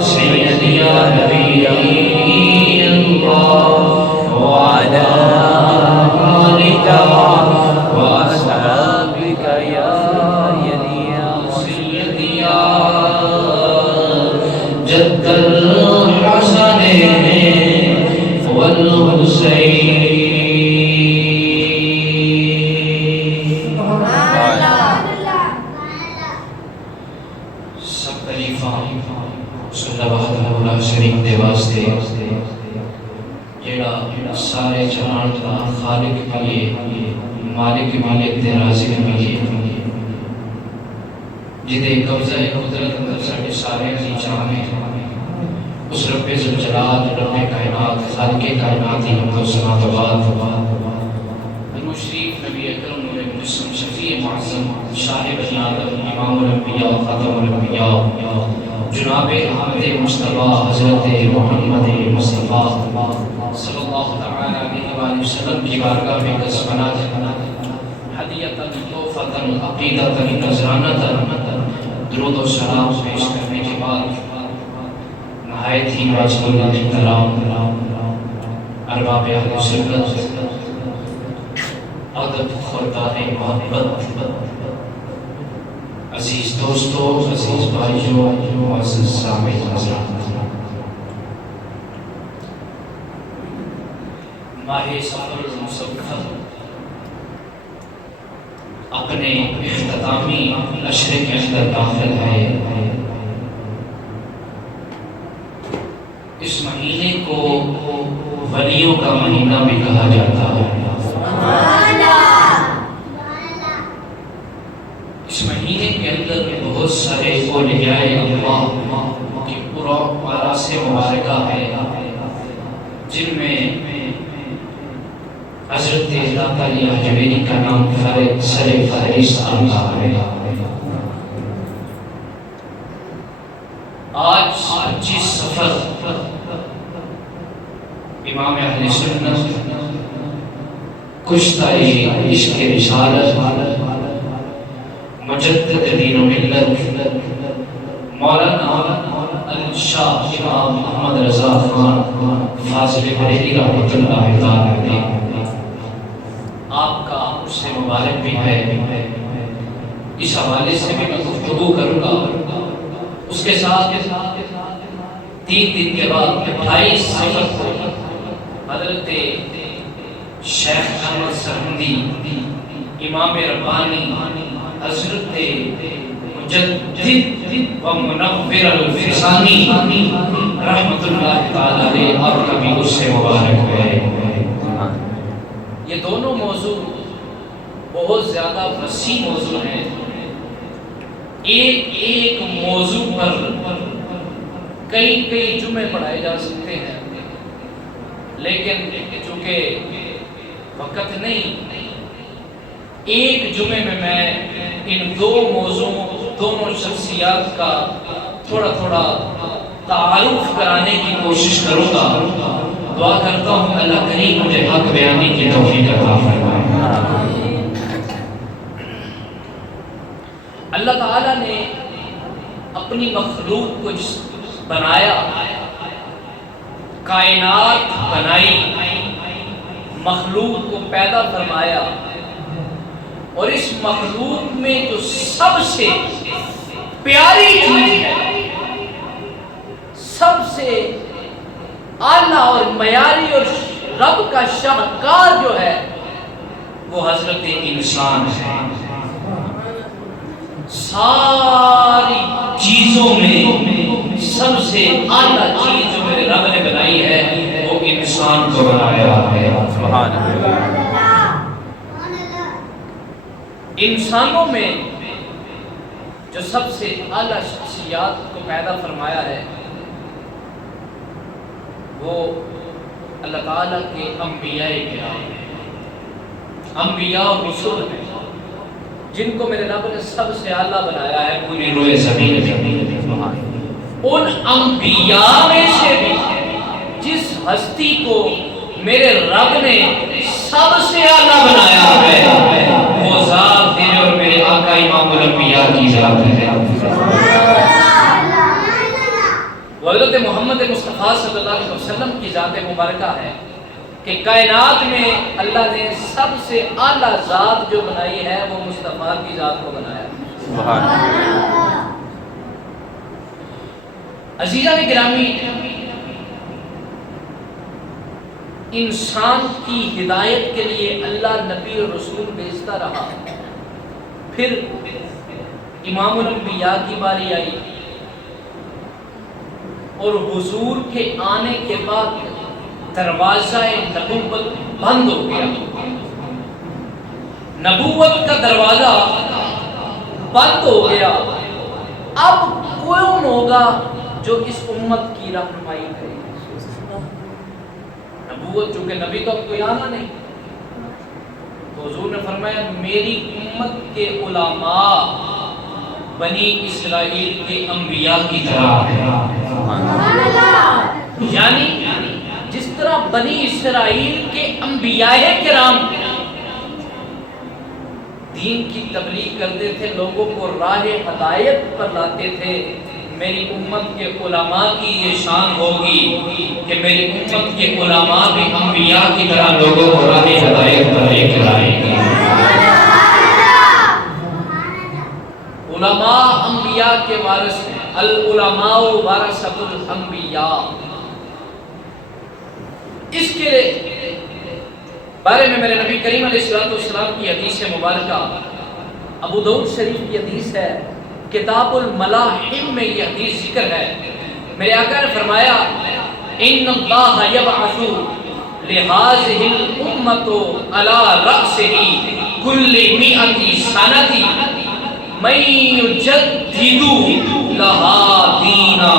سيدي يا نبي جد الحسن والحسین. سب خلیفہ صلی اللہ علیہ شریف دے واسطے جیڑا سارے جہان دا خالق بھی ہے، مالک بھی ہے تے رازق بھی ہے، جدے قبضہ قدرت اندر ساڈے سارے دی جان ہے، اس رب ذوالجلال رب کائنات خالق کائنات ہی حمد و ثنا و بعد درود شریف نبی اکرم نور مجسم شفیع معظم شاہ بنی آدم امام الانبیاء خاتم الانبیاء جناب احمد مصطفیٰ حضرت محمد مصطفیٰ صلی اللہ تعالی علیہ وآلہ وسلم کی بارگاہ میں قسمنات ہدیۃً تحفۃً عقیدۃً نذرانۃً درود و سلام پیش کرنے کے بعد نہایت ہی واجب الاحترام ارباب اہل سنت، ادب خرداد محبت، عزیز دوستو، عزیز بھائیوں، معزز سامعین حضرات، ماہ سفر المصفر اپنے اختتامی عشرے کے اندر داخل ہے. اس مہینے کو ولیوں کا مہینہ بھی کہا جاتا ہے. اس مہینے کے اندر بہت سارے اولیاء اللہ کی وراثت مبارکہ ہے، جن میں حضرت داتا علی حجویری کا نام سر فہرست آتا ہے. آج 25 صفر امام اہل سنت کشتہ عشق رسالت مجدد دین و ملت مولانا الشاہ امام محمد رضا خان فاضل بریلی رحمۃ اللہ تعالی علیہ، آپ کا اس سے مبارک بھی ہے. اس حوالے سے بھی میں گفتگو کروں گا. اس کے ساتھ 3 دن کے بعد 28 صفر کو حضرت شیخ احمد سرہندی امام ربانی حضرت مجدد و منور الفسانی رحمت اللہ تعالی علیہ آپ کا بھی اس سے مبارک ہے. یہ دونوں موضوع بہت زیادہ وسیع موضوع ہیں. ایک موضوع پر کئی جمعے پڑھائے جا سکتے ہیں، لیکن چونکہ وقت نہیں، ایک جمعے میں ان دونوں شخصیات کا تھوڑا تعارف کرانے کی کوشش کروں گا. دعا کرتا ہوں اللہ کریم مجھے حق بیانی کی توفیق عطا فرمائے. اللہ تعالیٰ نے اپنی مخلوق کو بنایا، کائنات بنائی، مخلوق کو پیدا فرمایا، اور اس مخلوق میں جو سب سے پیاری چیز ہے، سب سے اعلیٰ اور معیاری اور رب کا شاہکار جو ہے وہ حضرت انسان ہے. ساری چیزوں میں سب سے اعلیٰ چیز جو میرے رب نے بنائی ہے وہ انسان کو بنایا ہے. سبحان اللہ. انسانوں میں جو سب سے اعلیٰ شخصیات کو پیدا فرمایا ہے وہ اللہ تعالیٰ کے انبیاء کرام ہیں، انبیاء و رسول ہیں، جن کو میرے رب نے سب سے اعلیٰ بنایا ہے پوری روئے زمین. ان انبیاء میں سے بھی جس ہستی کو میرے رب نے سب سے اعلیٰ بنایا ہے وہ ذات تیرے اور میرے آقا امام الانبیاء کی ذات ہے. حضرت محمد مصطفیٰ صلی اللہ علیہ وسلم کی ذات مبارکہ ہے کہ کائنات میں اللہ نے سب سے اعلیٰ ذات جو بنائی ہے وہ مصطفیٰ کی ذات کو بنایا. عزیزان گرامی، انسان کی ہدایت کے لیے اللہ نبی اور رسول بھیجتا رہا، پھر امام الانبیاء کی باری آئی اور حضور کے آنے کے بعد دروازہ نبوت بند ہو گیا، نبوت کا دروازہ بند ہو گیا۔ اب کون ہوگا جو اس امت کی رہنمائی کرے؟ نبوت، چونکہ نبی تو اب کوئی آنا نہیں، تو حضور نے فرمایا میری امت کے علماء بنی اسرائیل کے انبیاء کی طرح، یعنی جس طرح بنی اسرائیل کے انبیاء کرام دین کی تبلیغ کرتے تھے، لوگوں کو راہ ہدایت پر لاتے تھے، میری امت کے علماء کی یہ شان ہوگی کہ میری امت کے علماء بھی انبیاء کی طرح لوگوں کو راہ ہدایت پر لے کر آئیں گے۔ علماء انبیاء کے وارث ہیں، العلماء ورثۃ الانبیاء۔ اس کے بارے میں میرے نبی کریم علیہ السلام کی حدیث مبارکہ، ابو داؤد شریف کی حدیث ہے، کتاب الملاحم میں یہ حدیث ذکر ہے۔ میرے آقا نے فرمایا ان اللہ یبعث لہذہ الامۃ علی رأسہ کل مئۃ سنۃ من یجدد لہا دینہا۔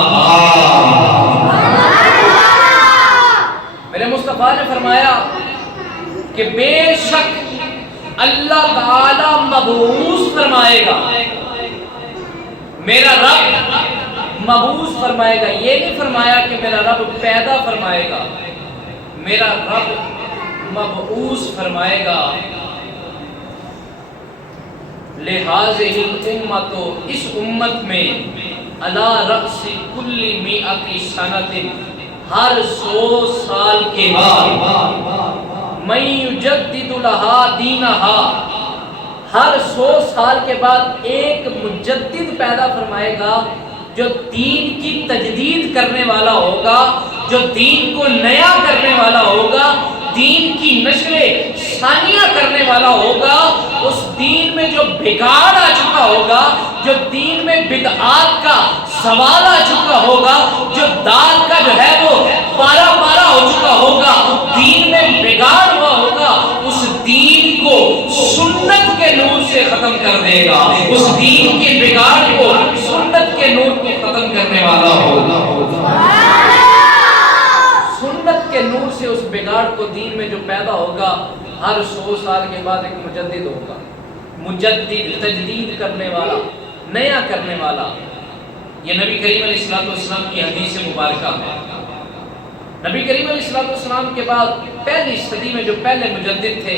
میرے مصطفیٰ نے فرمایا کہ بے شک اللہ تعالی مبعوث فرمائے گا، میرا رب مبعوث فرمائے گا۔ یہ نہیں فرمایا کہ میرا رب پیدا فرمائے گا، میرا رب مبعوث فرمائے گا۔ لہذہ الامۃ، اس امت میں، علی رأس کل مئۃ سنۃ، ہر 100 سال کے بعد، من یجدد لہا دینہا، ہر 100 سال کے بعد ایک مجدد پیدا فرمائے گا جو دین کی تجدید کرنے والا ہوگا، جو دین کو نیا کرنے والا ہوگا، دین کی نشر ثانیہ کرنے والا ہوگا۔ اس دین میں جو بگاڑ آ چکا ہوگا، جو دین میں بدعات کا سوال آ چکا ہوگا، جو دال کا جو ہے وہ پارا پارا ہو چکا ہوگا، دین میں بگاڑ ہوا ہوگا، اس دین کو سنت کے نور سے ختم کر دے گا، اس دین کے بگاڑ کو سنت کے نور کو ختم کرنے والا ہوگا۔ سنت کے نور سے اس بگاڑ کو دین میں جو پیدا ہوگا، ہر 100 سال کے بعد ایک مجدد ہوگا، مجدد، تجدید کرنے والا، نیا کرنے والا۔ یہ نبی کریم علیہ السلام کی حدیث مبارکہ ہے۔ نبی کریم علیہ السلام کے بعد پہلی صدی میں جو پہلے مجدد تھے،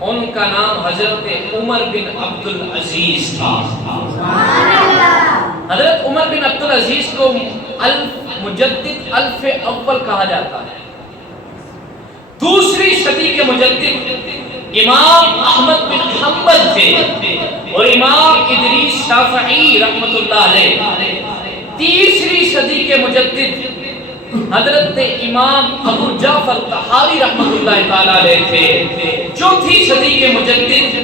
ان کا نام حضرت عمر بن عبد العزیز تھا۔ حضرت عمر بن عبد العزیز کو مجدد الف اول کہا جاتا ہے۔ دوسری صدی کے مجدد امام احمد بن حنبل تھے اور امام ادریس شافعی رحمۃ اللہ علیہ۔ تیسری صدی کے مجدد حضرت امام ابو جعفر طحاوی رحمۃ اللہ تعالی علیہ تھے۔ چوتھی صدی کے مجدد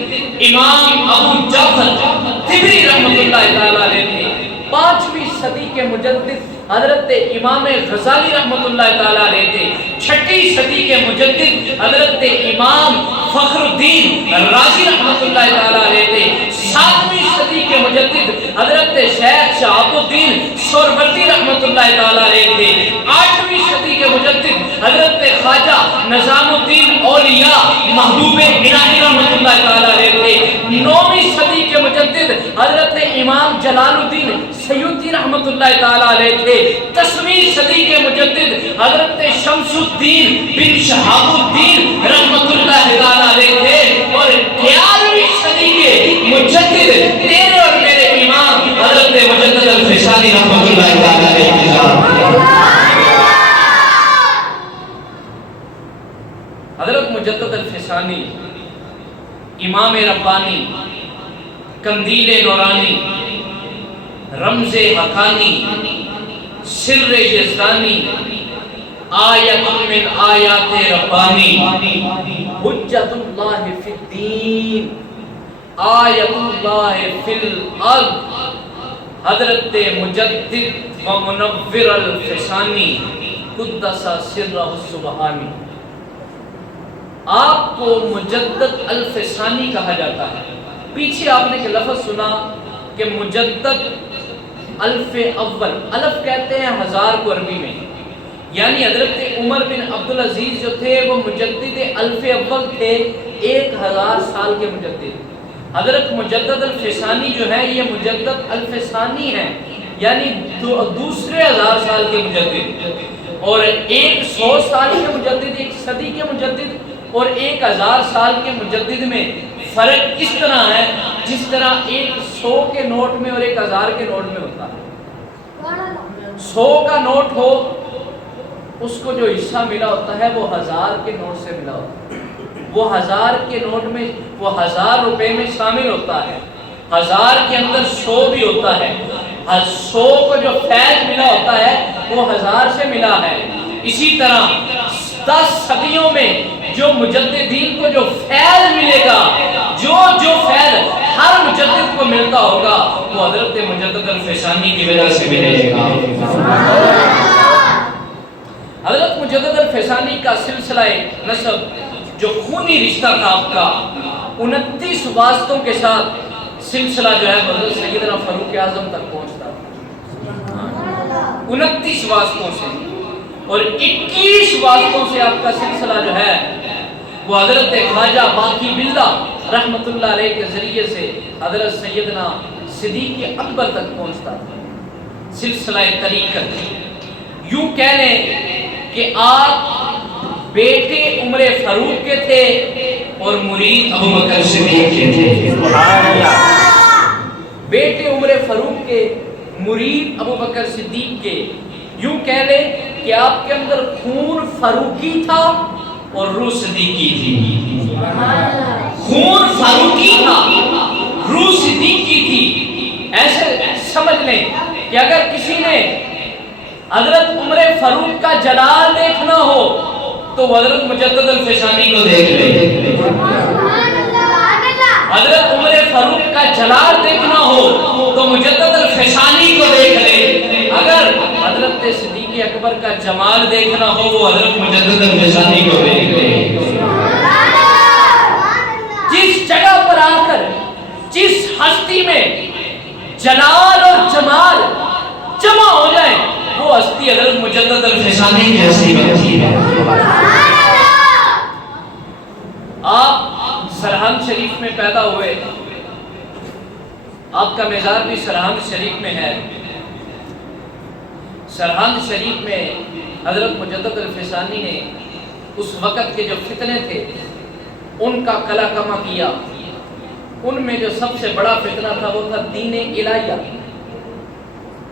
امام ابو جعفر طبری رحمۃ اللہ تعالی علیہ تھے۔ پانچویں صدی کے مجدد حضرت امام غزالی رحمۃ اللہ تعالی علیہ تھے۔ چھٹی صدی کے مجدد حضرت امام فخر الدین رازی رحمۃ اللہ تعالی علیہ تھے۔ ساتویں صدی کے مجدد حضرت شیخ شہاب الدین سہروردی رحمۃ اللہ تعالی علیہ تھے۔ آٹھویں صدی کے مجدد حضرت خواجہ نظام الدین اولیاء محبوب الہی رحمۃ اللہ تعالی علیہ تھے۔ نویں صدی کے مجدد حضرت امام جلال الدین سیوطی رحمۃ اللہ تعالی علیہ تھے۔ 10ویں صدی کے مجدد حضرت شمس الدین بن شہاب الدین رحمۃ اللہ تعالی علیہ تھے۔ اور 11ویں صدی کے مجدد تیرے اور میرے امام حضرت مجدد الفسانی رحمۃ اللہ تعالی علیہ حضرت مجدد الفسانی، امام ربانی، قندیل نورانی، رمز حقانی، سر یزدانی آیت من آیات ربانی حجت اللہ فی الدین آیت اللہ فی الارض حضرت مجدد و منور الفسانی قدس سرہ السبحانی۔ آپ کو مجدد الفسانی کہا جاتا ہے۔ پیچھے آپ نے ایک لفظ سنا کہ مجدد الف اول، الف کہتے ہیں ہزار کو عربی میں، یعنی حضرت عمر بن عبدالعزیز جو تھے وہ مجدد الف اول تھے، 1000 سال کے مجدد۔ حضرت مجدد الفسانی جو ہے یہ مجدد الفسانی ہے، یعنی دوسرے 1000 سال کے مجدد، اور 100 سال کے مجدد، 1 صدی کے مجدد اور 1000 سال کے مجدد میں فرق اس طرح ہے جس طرح 100 کے نوٹ میں اور 1000 کے نوٹ میں ہوتا ہے۔ 100 کا نوٹ ہو اس کو جو حصہ ملا ہوتا ہے وہ 1000 کے نوٹ سے ملا ہوتا ہے، وہ 1000 کے نوٹ میں وہ 1000 روپے میں شامل ہوتا ہے، 1000 کے اندر 100 بھی ہوتا ہے، 100 کو جو فیض ملا ہوتا ہے وہ 1000 سے ملا ہے۔ اسی طرح 10 صدیوں میں جو مجددین کو جو فیض ملے گا، جو فیض ہر مجدد کو ملتا ہوگا وہ حضرت مجدد الفسانی کی وجہ سے ملے گا۔ حضرت مجدد الفسانی کا سلسلہ نسب جو خونی رشتہ تھا آپ کا، 29 واسطوں کے ساتھ سلسلہ جو ہے حضرت سیدنا فاروق اعظم تک پہنچتا تھا، 29 واسطوں سے، اور 21 واسطوں سے آپ کا سلسلہ جو ہے وہ حضرت خواجہ باقی باللہ رحمت اللہ علیہ کے ذریعے سے حضرت سیدنا صدیق اکبر تک پہنچتا تھا۔ سلسلہ طریقت، یوں کہہ لیں کہ آپ بیٹے عمر فاروق کے تھے اور مرید ابو بکر صدیق کے تھے۔ بیٹے عمر فاروق کے، مرید ابو بکر صدیق کے، یوں کہہ لیں کہ آپ کے اندر خون فاروقی تھا اور روح صدیقی تھی۔ خون فاروقی تھا، روح صدیقی تھی۔ ایسے سمجھ لیں کہ اگر کسی نے حضرت عمر فاروق کا جلال دیکھنا ہو تو حضرت مجدد الفسانی کو دیکھ لے۔ حضرت عمر فاروق کا جلال دیکھنا ہو تو مجدد الفسانی کو دیکھ لے۔ اگر حضرت صدیق اکبر کا جمال دیکھنا ہو وہ حضرت مجدد الفسانی کو دیکھ لے۔ جس جگہ پر آ کر جس ہستی میں جلال اور جمال جمع ہو جائے وہ ہستی حضرت مجدد الفسانی کی ہستی بنتی ہے۔ آپ سرہند شریف میں پیدا ہوئے، آپ کا مزار بھی سرہند شریف میں ہے۔ سرہند شریف میں حضرت مجدد الفسانی نے اس وقت کے جو فتنے تھے ان کا کلا کما کیا۔ ان میں جو سب سے بڑا فتنہ تھا وہ تھا دین الہیہ۔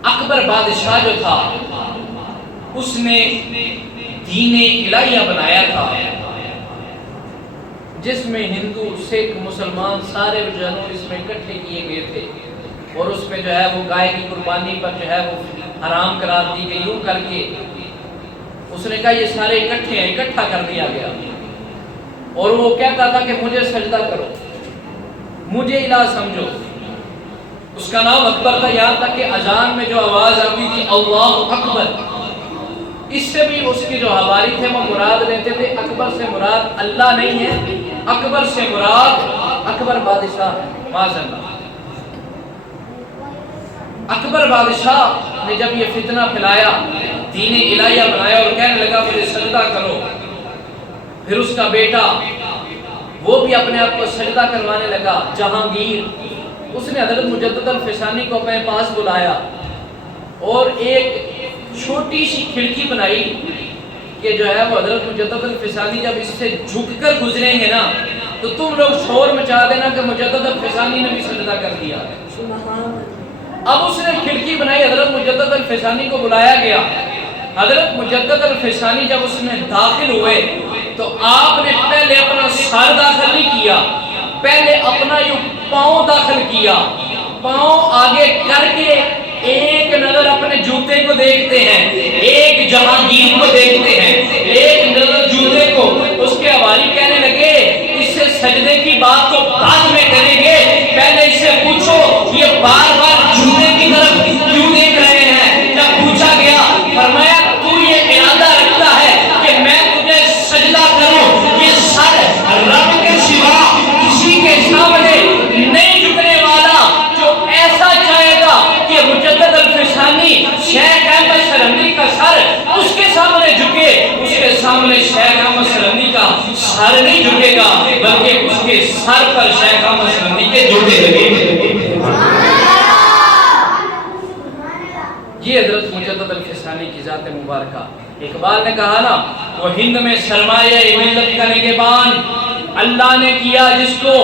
اکبر بادشاہ جو تھا اس نے دین الہیہ بنایا تھا جس میں ہندو، سکھ، مسلمان سارے جانور اس میں اکٹھے کیے گئے تھے، اور اس میں جو ہے وہ گائے کی قربانی پر جو ہے وہ حرام قرار دی گئی۔ یوں کر کے اس نے کہا یہ سارے اکٹھے ہیں، اکٹھا کر دیا گیا، اور وہ کہتا تھا کہ مجھے سجدہ کرو، مجھے الہ سمجھو۔ اس کا نام اکبر تھا، یہاں تک کہ اذان میں جو آواز آتی تھی اللہ اکبر، اس سے بھی اس کے جو حواری تھے وہ مراد لیتے تھے اکبر سے مراد اللہ نہیں ہے، اکبر سے مراد اکبر بادشاہ ہے، معاذ اللہ۔ اکبر بادشاہ نے جب یہ فتنہ پھیلایا، دین الہیہ بنایا اور کہنے لگا مجھے سجدہ کرو، پھر اس کا بیٹا وہ بھی اپنے آپ کو سجدہ کروانے لگا، جہانگیر، اس نے حضرت مجدد الفسانی کو اپنے پاس بلایا اور ایک چھوٹی سی کھڑکی بنائی کہ جو ہے وہ حضرت مجدد الفسانی جب اس سے جھک کر گزریں گے نا تو تم لوگ شور مچا دینا کہ مجدد الفسانی نے بھی سجدہ کر دیا۔ اب اس نے کھڑکی بنائی، حضرت مجدد الفسانی کو بلایا گیا۔ حضرت مجدد الفسانی جب اس میں داخل ہوئے تو آپ نے پہلے اپنا سر داخل نہیں کیا، پہلے اپنا یوں پاؤں داخل کیا، پاؤں آگے کر کے ایک نظر اپنے جوتے کو دیکھتے ہیں، ایک جہانگیر کو دیکھتے ہیں، ایک نظر جوتے کو، اس کے حوالی کہنے لگے اس سے سجدے کی بات تو بعد میں کریں گے، پہلے اس سے پوچھو یہ بار بار جوتے کی طرف کیوں دیکھ رہے ہیں؟ جب پوچھا گیا فرمایا تو یہ ارادہ رکھتا ہے کہ میں تجھے سجدہ کروں، یہ سر رب کے سوا کسی کے سامنے نہیں جھکنے والا، جو ایسا چاہے گا کہ مجدد الفسانی شیخ احمد سرہندی کا سر اس کے سامنے جھکے، اس کے سامنے شیخ احمد سرہندی کا سر نہیں جھکے گا، بلکہ اس کے سر پر شیخ احمد سرہندی کے جوتے لگے۔ یہ حضرت مجدد الفسانی کی ذات مبارکہ۔ اقبال نے کہا نا وہ ہند میں سرمایہ ملت کا نگہبان، اللہ نے کیا جس کو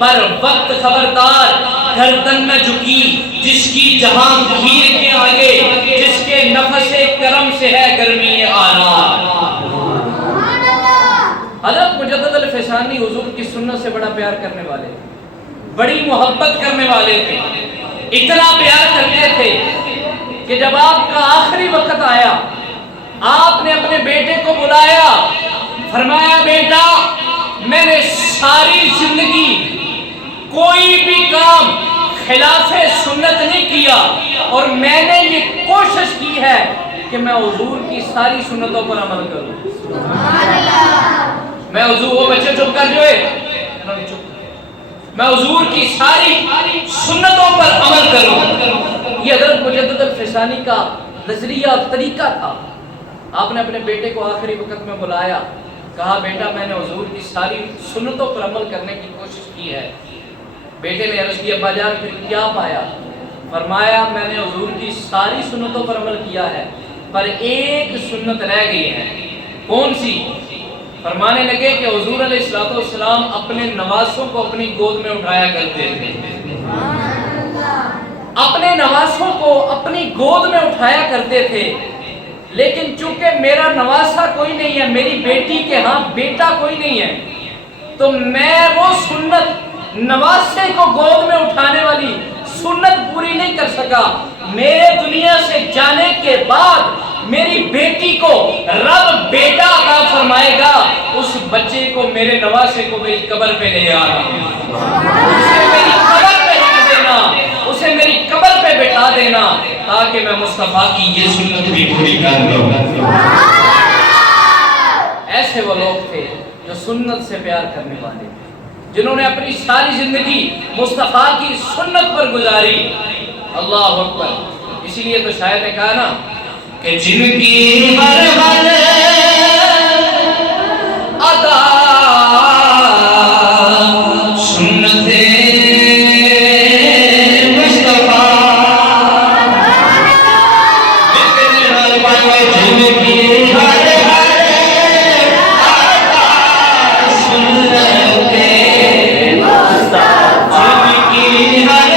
پر وقت خبردار، گردن نہ جھکی جس کی جہانگیر کے آگے، جس کے نفس کرم سے ہے گرمی آرام۔ حضرت مجدد الفسانی حضور کی سنت سے بڑا پیار کرنے والے، بڑی محبت کرنے والے تھے، اتنا پیار کرتے تھے کہ جب آپ کا آخری وقت آیا آپ نے اپنے بیٹے کو بلایا، فرمایا بیٹا میں نے ساری زندگی کوئی بھی کام خلاف سنت نہیں کیا، اور میں نے یہ کوشش کی ہے کہ میں حضور کی ساری سنتوں پر عمل کروں۔ میں حضور، وہ بچے چپ کر جو ہے، میں حضور کی ساری سنتوں پر عمل کروں۔ یہ حضرت مجدد الفسانی کا نظریہ اور طریقہ تھا۔ آپ نے اپنے بیٹے کو آخری وقت میں بلایا، کہا بیٹا میں نے حضور کی ساری سنتوں پر عمل کرنے کی کوشش کی ہے۔ بیٹے نے عرض کی ابا جان پھر کیا پایا؟ فرمایا میں نے حضور کی ساری سنتوں پر عمل کیا ہے، پر ایک سنت رہ گئی ہے۔ کون سی؟ فرمانے لگے کہ حضور علیہ السلام اپنے نواسوں کو اپنی گود میں اٹھایا کرتے تھے، اپنے نواسوں کو اپنی گود میں اٹھایا کرتے تھے، لیکن چونکہ میرا نواسا کوئی نہیں ہے، میری بیٹی کے ہاں بیٹا کوئی نہیں ہے، تو میں وہ سنت نواسے کو گود میں اٹھانے والی سنت پوری نہیں کر سکا۔ میرے دنیا سے جانے کے بعد میری بیٹی کو رب بیٹا عطا فرمائے گا، اس بچے کو میرے نواسے کو میری قبر پہ لے آنا، اسے میری قبر پہ رکھ دینا، اسے میری قبر پہ بٹھا دینا، تاکہ میں مصطفیٰ کی یہ سنت بھی پوری کر لوں۔ ایسے وہ لوگ تھے جو سنت سے پیار کرنے والے، جنہوں نے اپنی ساری زندگی مصطفیٰ کی سنت پر گزاری۔ اللہ اکبر۔ اسی لیے تو شاعر نے کہا نا کہ جن کی ہر ہر ادا سنت مصطفیٰ، جن کی ہر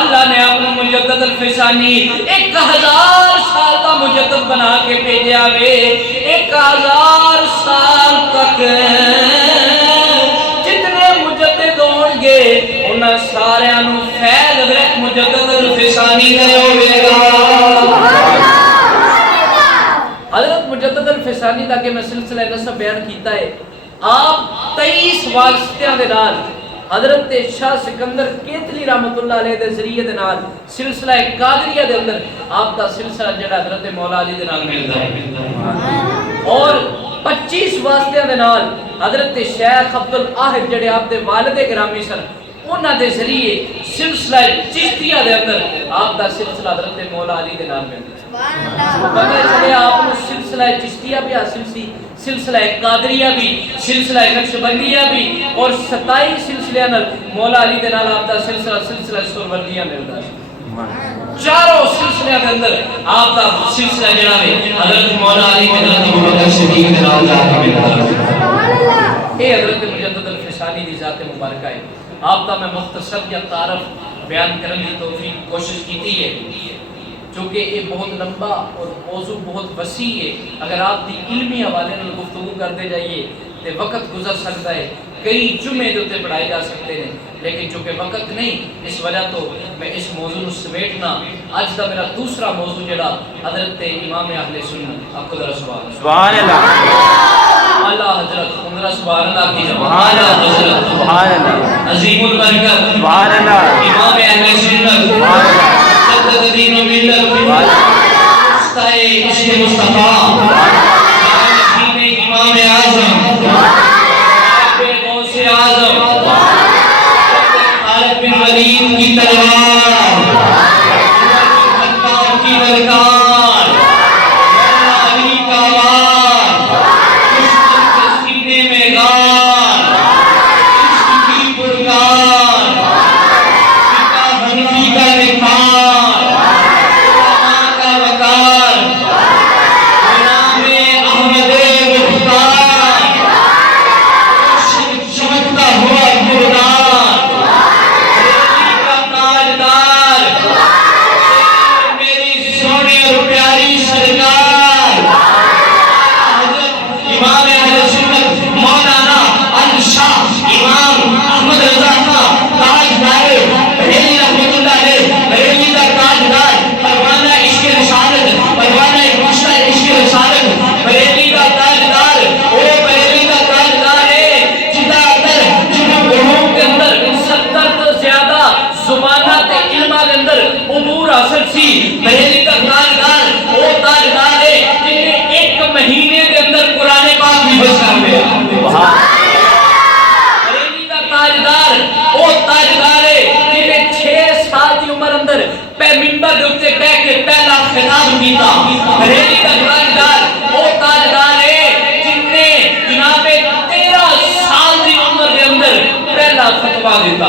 اللہ نے اپنے مجدد الفسانی 1000 سال کا مجدد بنا کے بھیجا وے۔ 1000 سال تک جتنے مجدد ہون گے انہاں سارے نو فیض حضرت مجدد الفسانی دے ہوے گا۔ حضرت مجدد الفسانی دا کہ میں سلسلہ نسب بیان کیتا ہے، آپ 23 واسطیاں دے نال حضرت شاہ سکندر کیتلی رحمت اللہ علیہ دے ذریعے دے نال سلسلہ قادریہ دے اندر آپ دا سلسلہ جڑا حضرت مولا علی دے نال ملدا ہے، اور 25 واسطیاں دے نال حضرت شیخ عبدالاحد جڑے آپ دے والد گرامی سن انہاں دے ذریعے سلسلہ چشتیہ دے اندر آپ دا سلسلہ حضرت مولا علی دے نال ملدا ہے۔ پتہ چلے آپ کو سلسلہ چشتیہ بھی حاصل سی، سلسلہ قادریہ بھی، سلسلہ نقشبندیہ بھی، اور 27 سلسلے نال مولا علی دے نال آپ دا سلسلہ سہروردیہ ملدا ہے۔ چاروں سلسلے دے اندر آپ دا سلسلہ جڑا ہے حضرت مولا علی دے نال محمد صدیق دے نال جا کے ملدا ہے۔ اے حضرت مجدد الفسانی دی ذات مبارکہ ہے۔ آپ دا میں مختصر یا تعارف بیان کرنے کی توفیق کوشش کیتی ہے، چونکہ یہ بہت لمبا اور موضوع بہت وسیع ہے۔ اگر آپ دی علمی حوالے میں گفتگو کرتے جائیے تو وقت گزر سکتا ہے، کئی جمعے دے پڑھائے جا سکتے ہیں، لیکن چونکہ وقت نہیں، اس وجہ تو میں اس موضوع کو سمیٹنا۔ آج دا میرا دوسرا موضوع جڑا حضرت امام اہل سنت، آپ کو ذرا سبحان اللہ، اللہ حضرت ذرا سبحان اللہ کی سبحان اللہ، سبحان اللہ، عظیم البرکت، سبحان اللہ، امام اہل سنت، سبحان اللہ، سید دین و ملت، سبحان اللہ، استائے عشق مصطفیٰ، امام اعظم، غوث اعظم، خالد بن ولید کی تلوار، خطاب کی للکار، مولا علی کا وار، دشمن کے سینے میں غار، عشق کی پرکار، فقہ حنفی کا نثار، علماء کا وقار، غلام احمد مختار، چمکتا ہوا گردار، بریلی کا تاجدار، میری سونے اور پیاری سرکار، حضرت امام اہل سنت مولانا الشاہ امام احمد رضا خان تاجدار بریلی رحمت اللہ علیہ، بریلی کا تاجدار، پروانہ عشق رسالت، پروانہ عشق رسالت، بریلی کا تاجدار، او بریلی کا تاجدار ہے جدا اندر جنہوں علوم کے اندر 70 تو زیادہ زبانات علماء کے اندر عبور حاصل سی۔ بریلی کا تاجدار او تاجدار ہے جنہیں 1 مہینے کے اندر قرآن پاک بھی بس کر دیا۔ بریلی کا تاجدار او تاجدار ہے جنہیں 6 سال کی عمر اندر منبر دے اوپر بیٹھ کے پہلا خطاب کیتا۔ بریلی کا تاجدار او تاجدار ہے جن نے جناب 13 سال کی عمر کے اندر پہلا فتویٰ دیتا۔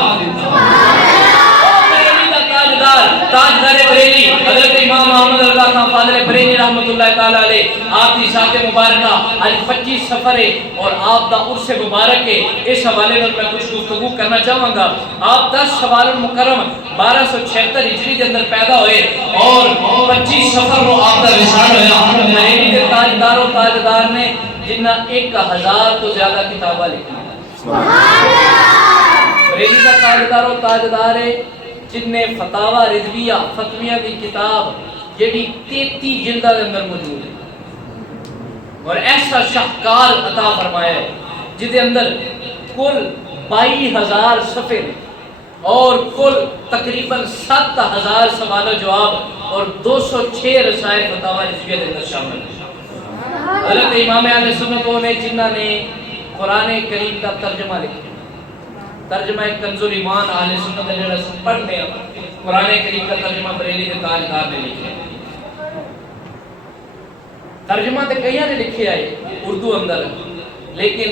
تاجدار بریلی حضرت امام محمد رضا خان فاضل بریلی رحمت اللہ تعالی علیہ، آپ کی ذات مبارکہ آج 25 سفر ہے اور آپ دا عرس مبارک ہے۔ اس حوالے میں کچھ گفتگو کرنا چاہوں گا۔ آپ 10 شوال المکرم 1276 ہجری کے اندر پیدا ہوئے اور 25 سفر کو آپ کا وصال ہوا۔ بریلی کے تاجدار و تاجدار نے جنہ 1000 تو زیادہ کتابیں لکھی۔ بریلی کا تاجدار و تاجدار ہے جن نے فتاوی رضویہ فتویہ کی کتاب جیڑی 33 جلدہ کے اندر موجود ہے اور ایسا شاہکار عطا فرمایا ہے جس کے اندر کل 22,000 صفحے اور کل تقریباً 7,000 سوال و جواب اور 206 رسائل فتاوی رضویہ کے اندر شامل ہیں۔ حضرت امام اہل سنت نے جنہ نے قرآن کریم کا ترجمہ لکھا، ترجمہ کنز الایمان اہل سنت نے پڑھتے ہیں، قرآن کریم کا ترجمہ بریلی کے تاجدار نے لکھا۔ ترجمہ تے کئی نے لکھے آئے اردو اندر، لیکن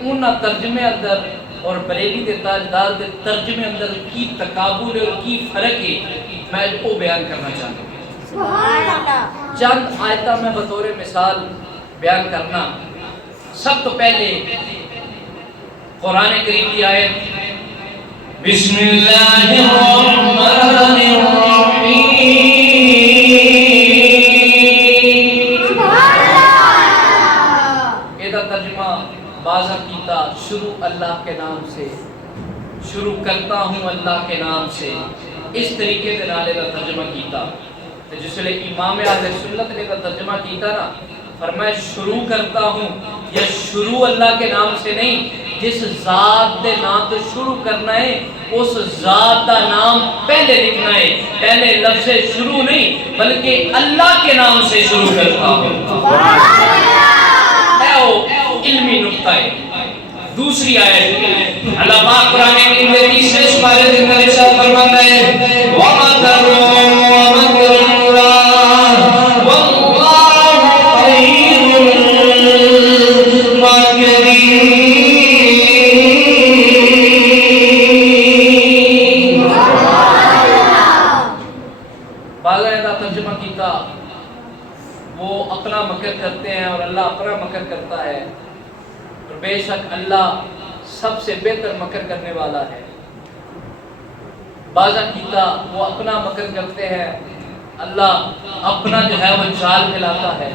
انہاں ترجمے اندر اور بریلی کے تاجدار کے ترجمے اندر کی تقابل اور کی فرق ہے میں وہ بیان کرنا چاہتا ہوں۔ سبحان اللہ۔ چند آیتہ میں بطور مثال بیان کرنا۔ سب تو پہلے قرآن کریم کی آیت بسم اللہ الرحمن الرحیم، یہ ترجمہ بازا کیتا شروع اللہ کے نام سے، شروع کرتا ہوں اللہ کے نام سے، اس طریقے سے نالے کا ترجمہ کیتا۔ تو جس لئے امام اہل سنت نے کا ترجمہ کیتا نا، فرمایا شروع کرتا ہوں یا شروع اللہ کے نام سے نہیں، جس ذات دے نام تو شروع کرنا ہے اس ذات دا نام پہلے لکھنا ہے، پہلے لفظ شروع نہیں بلکہ اللہ کے نام سے شروع کرتا ہوں۔ علمی نقطہ ہے۔ دوسری آیت اللہ پاک قرآن کریم میں تیسرے سپارے کے اندر ارشاد فرماتا ہے وَمَكَرُوا وَمَكَرَ اللَّهُ وَاللَّهُ خَيْرُ بعض آیات کا ترجمہ کیتا وہ اپنا مکر کرتے ہیں اور اللہ اپنا مکر کرتا ہے، اور بے شک اللہ سب سے بہتر مکر کرنے والا ہے۔ بعض کیتا وہ اپنا مکر کرتے ہیں، اللہ اپنا جو ہے وہ جال پھیلاتا ہے،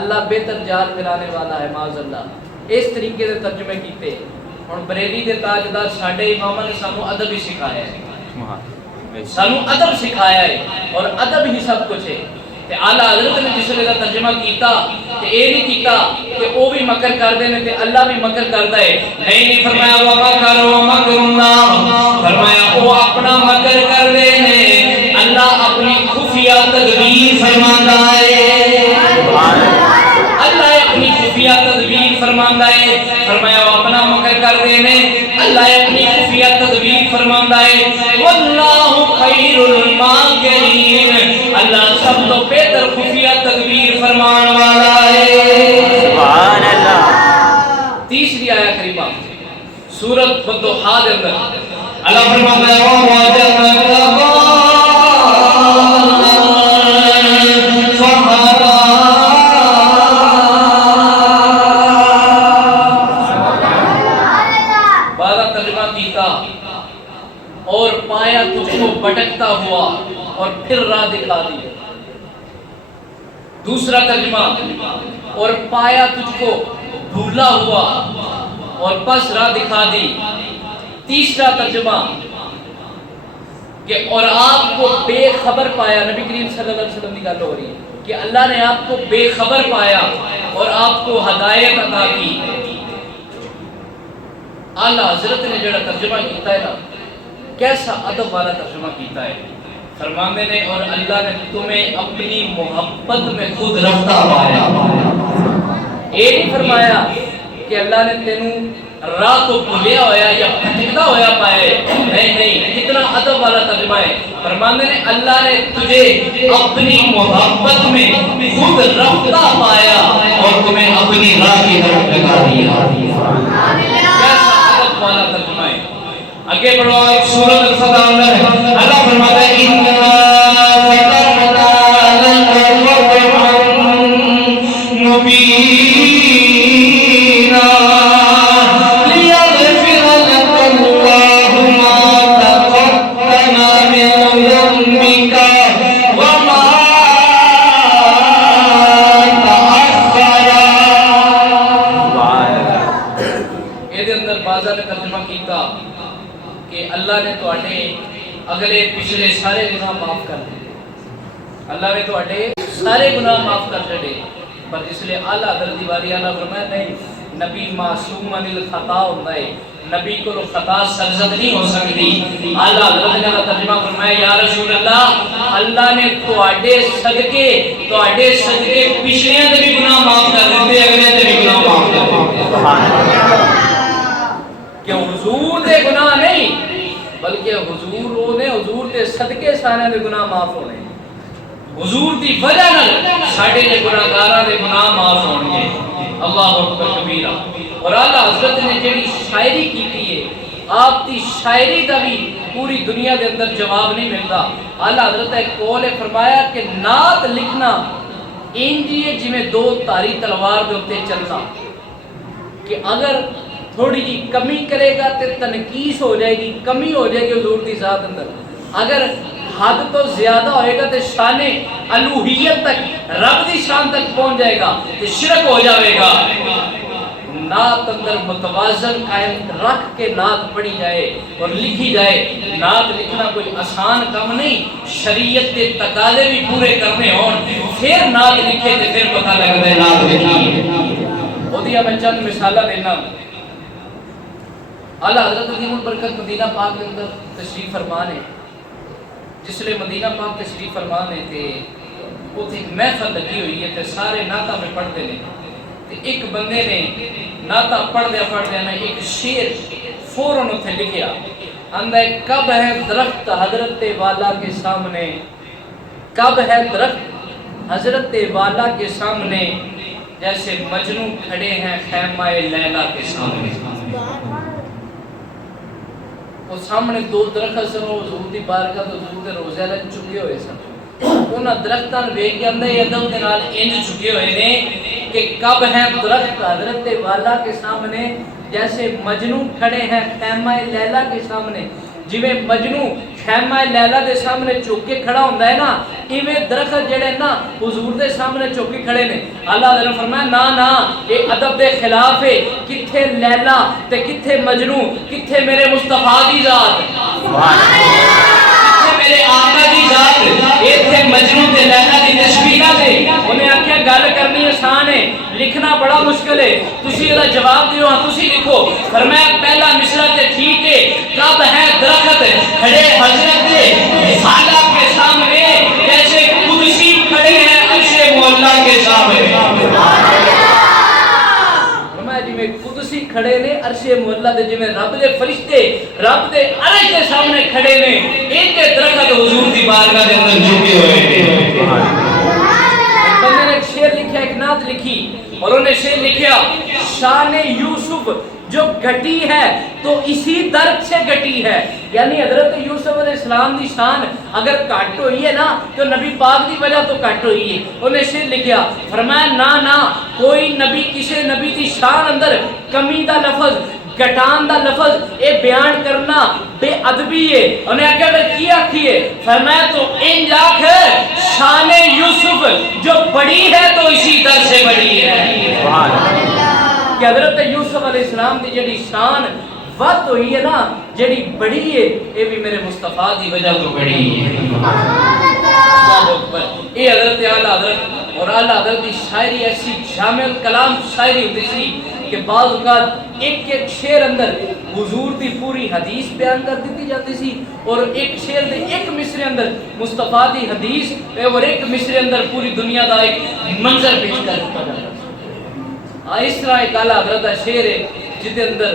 اللہ بہتر جال پھیلانے والا ہے معاذ اللہ۔ اس طریقے سے ترجمے کیتے۔ ہن بریلی دے تاجدار ساڈے اماماں نے سانو ادب ہی سکھایا ہے، سانو ادب سکھایا ہے، اور ادب ہی سب کچھ ہے۔ تے اعلیٰ حضرت نے جس ویلے ترجمہ کیتا تے اے نہیں کیتا کہ او بھی مکر کردے نے تے اللہ بھی مکر کردا ہے، نہیں فرمایا وہ مکر و مکر اللہ، فرمایا او اپنا مکر کردے نے، اللہ اپنی خفیہ تدبیر فرماندا ہے، اللہ اپنی خفیہ تدبیر فرماندا ہے، فرمایا وہ اپنا مکر کردے نے، اللہ اپنی خفیہ تدبیر فرماندا ہے، واللہ خیر الماکرین، اللہ سب تو بہتر خفیہ تدبیر فرمان والا ہے، سبحان اللہ۔ تیسری آیہ کریمہ سورۃ والضحیٰ دے اندر اللہ فرماتا ہے وَوَجَدَكَ اور پایا تجھ کو بھٹکتا ہوا اور پھر راہ دکھا دی۔ دوسرا ترجمہ اور پایا تجھ کو بھولا ہوا اور بس راہ دکھا دی۔ تیسرا ترجمہ کہ اور آپ کو بے خبر پایا، نبی کریم صلی اللہ علیہ وسلم کی گل ہو رہی ہے کہ اللہ نے آپ کو بے خبر پایا اور آپ کو ہدایت عطا کی۔ اعلیٰ حضرت نے جڑا ترجمہ کیتا ہے نا، کیسا ادب والا ترجمہ کیتا ہے، فرماندے نے اور اللہ نے تمہیں اپنی محبت میں خود رفتہ پایا۔ یہ نہیں فرمایا کہ اللہ نے تینوں راہ تو بھولیا ہویا یا بھٹکتا ہویا پائے، نہیں نہیں، کتنا ادب والا ترجمہ ہے، فرماندے نے اللہ نے تجھے اپنی محبت میں خود رفتہ پایا اور تمہیں اپنی راہ کی طرف لگا دیا۔ کیسا ادب والا ترجمہ ہے۔ آگے بڑھو، ایک سورۃ الفتح اندر ہے، اللہ فرماتا ہے اِنَّا فَتَحْنَا لَكَ فَتْحًا مُبِينًا لِيَغْفِرَ لَكَ اللَّهُ مَا تَقَدَّمَ مِن ذَنبِكَ وَمَا تَأَخَّرَ۔ یہ اندر بازار نے ترجمہ کیتا کہ اللہ نے تواڈے اگلے پچھلے سارے گناہ معاف کر دیے، اللہ نے تواڈے سارے گناہ معاف کر دیے، پر اس لیے اعلیٰ حضرت دی واری اللہ فرمایا نہیں، نبی معصوم عن الخطا ہوندا ہے، نبی کو خطا سرزد نہیں ہو سکتی۔ اعلیٰ حضرت نے ترجمہ فرمایا یا رسول اللہ، اللہ نے تواڈے صدقے پچھلیاں دے بھی گناہ معاف کر دیتے، اگلے دے بھی گناہ معاف کر دیتے، سبحان اللہ۔ کہ حضور دے گناہ نہیں بلکہ حضور دے صدقے سارے دے گناہ معاف ہونے، حضور دی وجہ نال ساڈے دے گناہگاراں دے گناہ معاف ہون گے۔ اللہ اکبر کبیرہ۔ اور اعلیٰ حضرت نے جڑی شاعری کیتی ہے، آپ دی شاعری دا بھی پوری دنیا دے اندر جواب نہیں ملتا۔ اعلیٰ حضرت نے ایک قول فرمایا کہ نعت لکھنا انجی ہے جویں دو تاری تلوار دے اوتے چلنا، کہ اگر تھوڑی جی کمی کرے گا تے تنقیص ہو جائے گی، کمی ہو جائے گی حضور دی ذات اندر، اگر حد تو زیادہ ہوئے گا تے شان الوہیت تک، رب دی شان تک پہنچ جائے گا تے شرک ہو جائے گا۔ نعت اندر متوازن قائم رکھ کے نعت پڑھی جائے اور لکھی جائے۔ نعت لکھنا کوئی آسان کام نہیں، شریعت کے تقاضے بھی پورے کرنے ہون پھر نعت لکھے تے پھر پتہ لگتا ہے نعت لکھی۔ اودیا میں چند مثالہ دینا۔ اعلیٰ حضرت عظیم البرکت مدینہ پاک کے اندر تشریف فرمان ہے، جس لئے مدینہ پاک تشریف فرمان ہے تے اتنے ایک محفل لگی ہوئی ہے تے سارے نعتاں میں پڑھ دے تے ایک بندے نے نعتاں پڑھ دیا نے ایک شعر فوراً اتنے لکھیا، اندھا ہے کب ہے درخت حضرت والا کے سامنے، کب ہے درخت حضرت والا کے سامنے، جیسے مجنوں کھڑے ہیں خیمہ لیلا کے سامنے۔ وہ سامنے دو درخت سن، حضور دی بارگاہ تو حضور دے روزے والے چکے ہوئے سن، انہاں درختاں ویکھ کے اندر ادب دے نال انج جھکے ہوئے نے کہ کب ہیں درخت حضرت والا کے سامنے جیسے مجنو کھڑے ہیں خیمہ لیلا کے سامنے. جویں مجنو خیمہ لیلا دے سامنے چوکے کھڑا ہوندا ہے نا ایویں درخت جڑے نا حضور دے سامنے چوکے کھڑے نے. اللہ نے فرمایا نا نا یہ ادب دے خلاف ہے. کتھے لیلا تے کتھے مجنو, کتھے میرے مصطفیٰ دی ذات, کتھے میرے آقا دی ذات. ایتھے مجنو تے لیلا دی تشبیہ نہ دے. انہیں آکھیا گل کرنی آسان ہے لکھنا بڑا مشکل ہے. تسی دا جواب دیو ہاں تسی لکھو. فرمایا پہلا مصرع تے ٹھیک ہے کب ہے درخت کھڑے حضرت والا کے سامنے جیسے قدسی کھڑے ہیں عرش مولا کے سامنے. فرمایا جی میں قدسی کھڑے نے عرش مولا دے جویں رب دے فرشتے رب دے عرش کے سامنے کھڑے نے ان کے درخت حضور دی بارگاہ دے اندر جھکے ہوئے نے. بندے نے ایک شعر لکھا ایک نعت لکھی اور انہوں نے شعر لکھا شان یوسف جو گھٹی ہے تو اسی درد سے گھٹی ہے. یعنی حضرت یوسف علیہ السلام دی شان اگر کٹ ہوئی ہے نا تو نبی پاک دی وجہ تو کٹ ہوئی ہے. انہوں نے شعر لکھا فرمایا نا نا کوئی نبی کسی نبی دی شان اندر کمی دا لفظ گٹان دا لفظ اے بیان کرنا بے ادبی ہے. انہیں آکھا اگر کی آکھیے فرمایا تو انج آکھ شان یوسف جو بڑی ہے تو اسی در سے بڑی ہے. کہ حضرت یوسف علیہ السلام دی جڑی شان وقت ہوئی ہے نا جڑی بڑی ہے اے بھی میرے مصطفیٰ دی وجہ تو بڑی ہے. اے حضرت اعلیٰ حضرت اور اعلیٰ حضرت دی شاعری ایسی جامع الکلام شاعری ہوتی سی کہ بعض اوقات ایک ایک شعر اندر حضور دی پوری حدیث بیان کر دیتی جاتی سی اور ایک شعر دے ایک مصرے اندر مصطفیٰ دی حدیث اور ایک مصرے اندر پوری دنیا دا ایک منظر پیش کر دیتا جاتا. اس طرح ایک اعلیٰ حضرت کا شعر ہے جس اندر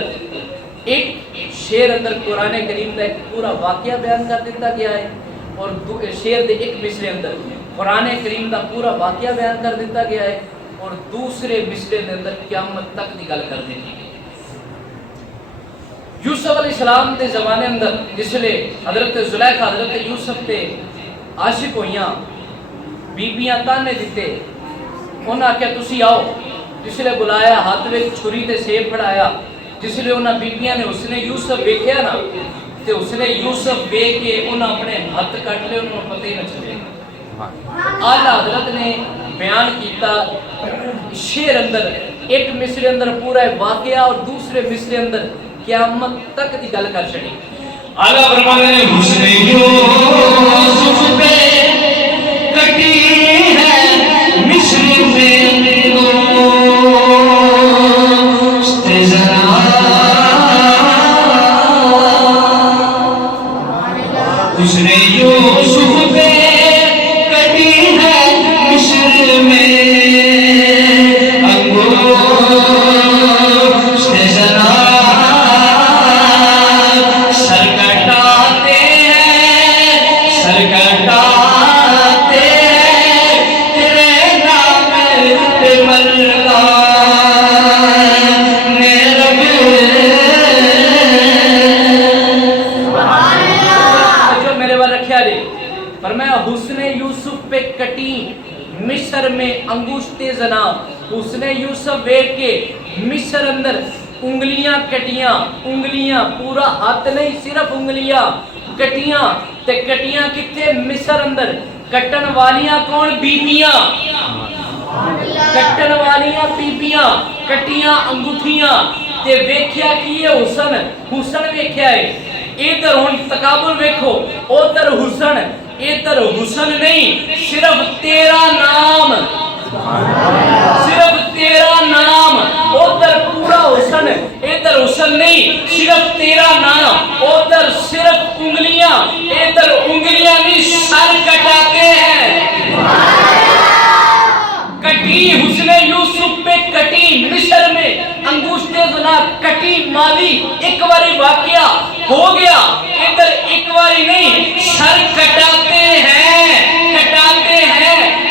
ایک شعر اندر قرآن کریم کا ایک پورا واقعہ بیان کر دیتا گیا ہے اور شعر دے ایک مصرے اندر قرآن کریم کا پورا واقعہ بیان کر دیتا گیا ہے اور دوسرے مصرے دے اندر قیامت تک دی گل کر دی گئی. یوسف علیہ السلام دے زمانے اندر جس لئے حضرت زلیخا حضرت یوسف تے عاشق ہوئیاں بیبیاں تانے دیتے انہاں آکھیا تسی آؤ. جس لئے بلایا ہاتھ میں چھری تے سیب پڑھایا. جس لئے انہاں بیبیاں نے اس نے یوسف ویکھیا نا تے اس نے یوسف ویکھ کے انہاں اپنے ہاتھ کٹ لے انہوں پتہ ہی نہ چلے. اعلیٰ حضرت نے بیان کیتا شعر اندر ایک مصرے اندر پورا واقعہ اور دوسرے مصرے اندر قیامت تک دی گل کر چھڑی. اعلیٰ فرماتے ہیں حسن یوسف پہ کٹی ہے مصر میں حسن یوسف پہ کٹی ہے مصر میں انگشت زنا سر کٹاتے ہیں تیرے نام پہ ملکہ حسن یوسف پہ کٹی مصر میں انگشت زنا. حسن یوسف ویکھ کے مصر اندر انگلیاں کٹیاں. انگلیاں پورا ہاتھ نہیں صرف انگلیاں کٹیاں. تے کٹیاں کتے مصر اندر. کٹن والیاں کون بیبیاں. کٹن والیاں بیبیاں کٹیاں انگوٹھیاں. تے ویکھیا کی ہے حسن. حسن ویکھیا ہے. ادھر ہن تقابل ویکھو ادھر حسن ادھر حسن نہیں صرف تیرا نام. صرف تیرا نام. ادھر پورا حسن ادھر حسن نہیں صرف تیرا نام. ادھر صرف انگلیاں ادھر انگلیاں نہیں سر کٹاتے ہیں. کٹی حسن یوسف پہ کٹی مصر میں انگشت زنا کٹی ماضی ایک باری واقعہ ہو گیا. ادھر ایک باری نہیں سر کٹاتے ہیں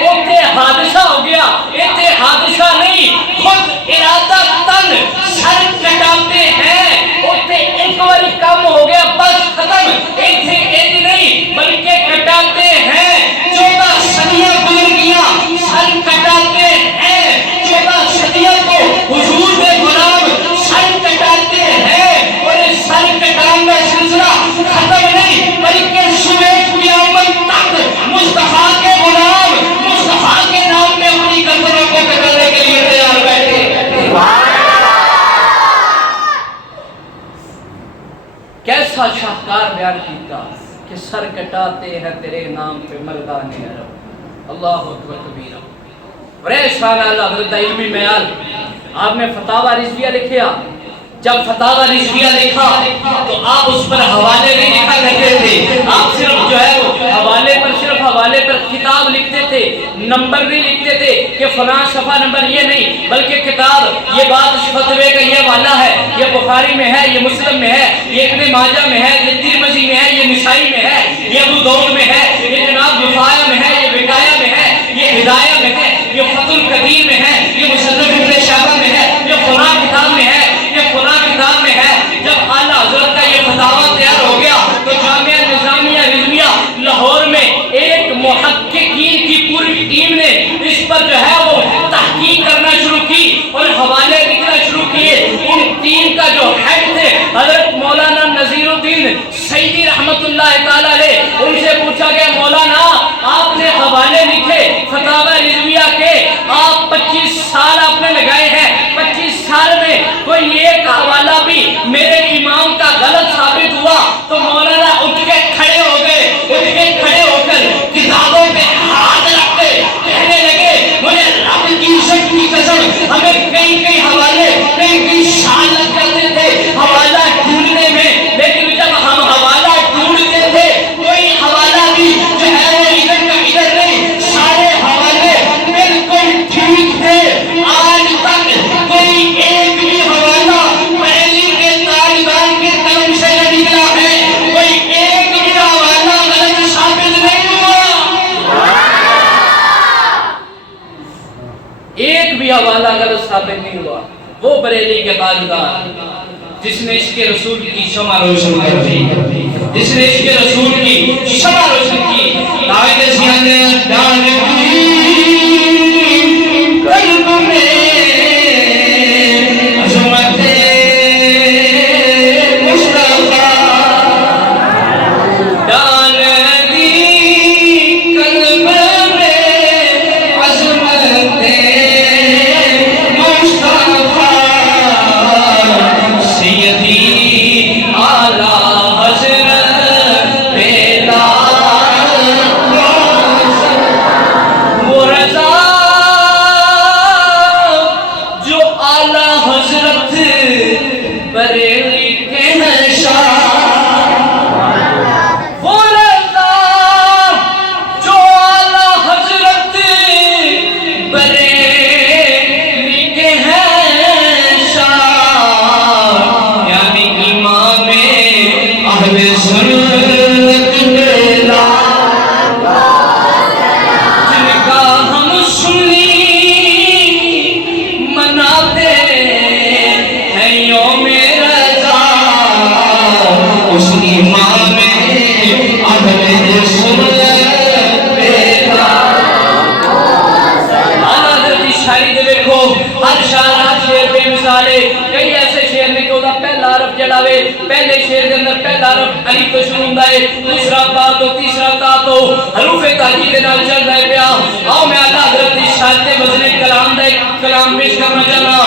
اوتھے حادثہ ہو گیا. ایتھے حادثہ نہیں خود ارادہ تن سر کٹاتے ہیں. اوتھے ایک باری کم ہو گیا بس ختم. ایتھے ایج نہیں بلکہ کٹاتے ہیں. 14 اشکار بیان کیتا کہ سر کٹاتے ہیں تیرے نام پہ مردان عرب. اللہ اکبر کبیرہ. بڑے شان اللہ حضرت علمی میال. آپ نے فتاوی رضویہ لکھیا. جب فتاوی رضویہ لکھا تو آپ اس پر حوالے نہیں لکھا کرتے تھے. آپ صرف جو ہے وہ حوالے پر کتاب لکھتے تھے, نمبر نہیں لکھتے تھے کہ فلاں صفحہ نمبر, یہ نہیں, بلکہ کتاب یہ بات اس فتوے کا یہ حوالہ ہے, یہ بخاری میں ہے, یہ مسلم میں ہے, یہ ابن ماجہ میں ہے, یہ ترمذی میں ہے, یہ نسائی میں ہے, یہ ابو داؤد میں ہے, یہ جناب وفایہ میں ہے, یہ وقایہ میں ہے, یہ ہدایہ میں ہے, یہ فتح القدیر میں ہے, یہ مصنف ابن شہبہ میں ہے, یہ فلاں کتاب میں ہے, یہ فلاں کتاب میں ہے. جب اعلیٰ حضرت کا یہ فتاویٰ تیار ہو گیا تو جامعہ نظامیہ رضویہ لاہور میں ایک محققین کی پوری ٹیم نے اس پر جو ہے وہ تحقیق کرنا شروع کی اور حوالے لکھنا شروع کیے. ان ٹیم کا جو ہیڈ تھے حضرت مولانا نذیر الدین سعیدی رحمت اللہ تعالیٰ علیہ, ان سے پوچھا گیا مولانا آپ نے حوالے لکھے فتاوی رضویہ کے, آپ 25 سال آپ نے لگائے ہیں, 25 سال میں کوئی ایک حوالہ بھی میرے امام کا غلط ثابت ہوا؟ تو مولانا اٹھ کے کھڑے ہو گئے, اٹھ کے کھڑے ہو کر کتابوں پہ ہاتھ رکھ کے کہنے لگے مجھے رب کی عزت کی قسم ہمیں کئی حوالے کئی سال لگ جاتے تھے حوالہ ڈھونڈنے میں, لیکن جب ہم حوالہ ڈھونڈتے تھے کوئی حوالہ بھی جو ہے وہ ادھر کا ادھر نہیں, سارے حوالے بالکل ٹھیک تھے. آج تک کوئی ایک بھی حوالہ پہلی کے طالبان کے قلم سے نہ نکلا ہے, کوئی ایک بھی حوالہ غلط ثابت نہیں ہوا, ایک بھی حوالہ غلط ثابت نہیں ہوا. وہ بریلی کے تاجدار جس نے عشق رسول کی شمع روشن کر دی, جس نے عشق رسول کی شمع روشن کی, تاج سیانے ڈال دی قلب میں عظمت مصطفیٰ, ڈال دی قلب میں عظمت مصطفیٰ, سیدی اعلیٰ حضرت بیدار وہ رضا جو اعلیٰ حضرت بریلی کے نشان, وہ رضا جو اعلیٰ حضرت بریلی کے ہیں شان, یعنی امام اہل سنت بیلا جن کا ہم سنی مناتے ہیں یوم رضا, اس امام اہل سنت بیلا. آنا حضرت شاعری دے دیکھو ہر شاعر ہر شعر بے مثال ہے. کئی ایسے شعر نے کہ وہ پہلا حرف جڑا وے پہلے شعر کے اندر پہلا حرف الف تو شروع ہوندا ہے, دوسرا با تو تیسرا تا تو حروف تاکید دے نال چل رہا ہے پیا. آؤ میں اعلیٰ حضرت دی شاعت وزن کلام دا ایک کلام پیش کرنا چاہنا.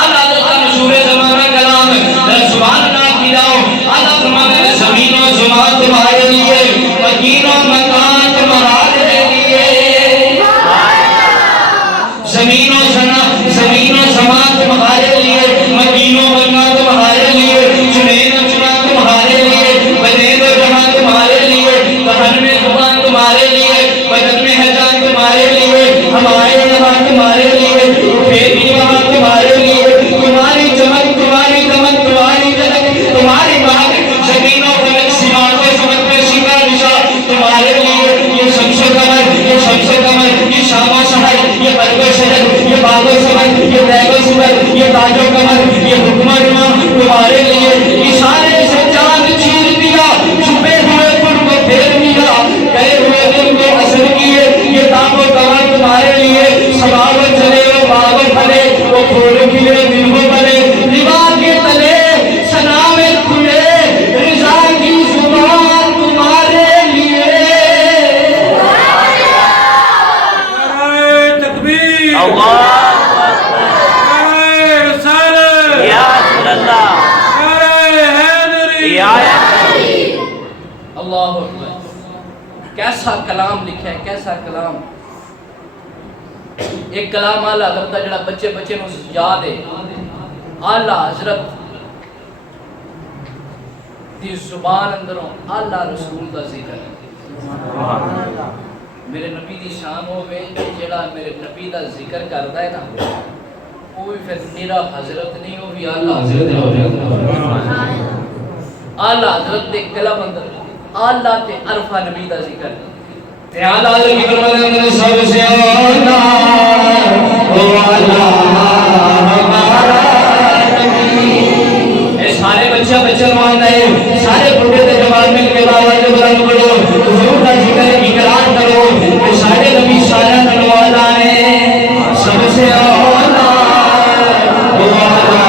اعلیٰ حضرت کا مشہور زمانہ کلام سبحان اللہ کی جاؤ. اعلیٰ فرماتے ہیں زمین و زمان تمہارے لیے, مکین و مکان تمہارے لیے, زمین و زمان تمہارے لیے, مکین و مکان تمہارے لیے, چنین و چنا تمہارے لیے, بدین و جہاں تمہارے لیے, دہن میں زبان تمہارے لیے, بدن میں ہے جان تمہارے لیے, ہمارے یہاں تمہارے لیے, پھیری وہاں تمہارے لیے, تمہاری چمک تمہاری دمک تمہاری جلک تمہاری مہک, زمین و فلک سیمان و سمت میں سیما نشان تمہارے لیے. یہ شمس و قمر, یہ شمس و قمر, یہ شام و سحر, یہ برگ و شجر, یہ باغ و سمر, یہ بیگ و سمر, یہ تاج و کمر, یہ حکم و امام تمہارے لیے. اشارے سے چاند چیر دیا, چھپے ہوئے پھول کو پھیر دیا, گئے ہوئے دل کو اثر کیے, یہ تاب و کمر تمہارے لیے. سباغ و چلے وہ باغ و پھلے, وہ پھول کھلے دل کو بلے, ربا کے تلے سنا میں کھلے, رضا کی زبان تمہارے لیے. تکبیر اللہ رسالت یا رسول اللہ حیدری یا کیسا کلام لکھا ہے، کیسا کلام. ایک کلام آلہ حضرت جڑا بچے بچے نو یاد ہے. آلہ حضرت دی زبان اندروں آلہ رسول دا ذکر ہے. میرے نبی دی شان ہوے جڑا میرے نبی دا ذکر کردا ہے نا، وہ بھی پھر میرا حضرت نہیں، وہ بھی آلہ حضرت ہو جاتا ہے. آلہ حضرت دے کلام اندر آلہ تے عرفہ نبی دا ذکر ہے. تے آلہ حضرت کی فرماتے ہیں سب سے اولا او آلہ ہمارا نبی. اے سارے بچے مانتا ہے، سارے بڑھے تے جوان مل کے آواز بلند کرو، حضور کا ذکر اقرار کرو کہ سارے نبی سارے نوالا ہے. سب سے اولا او آلہ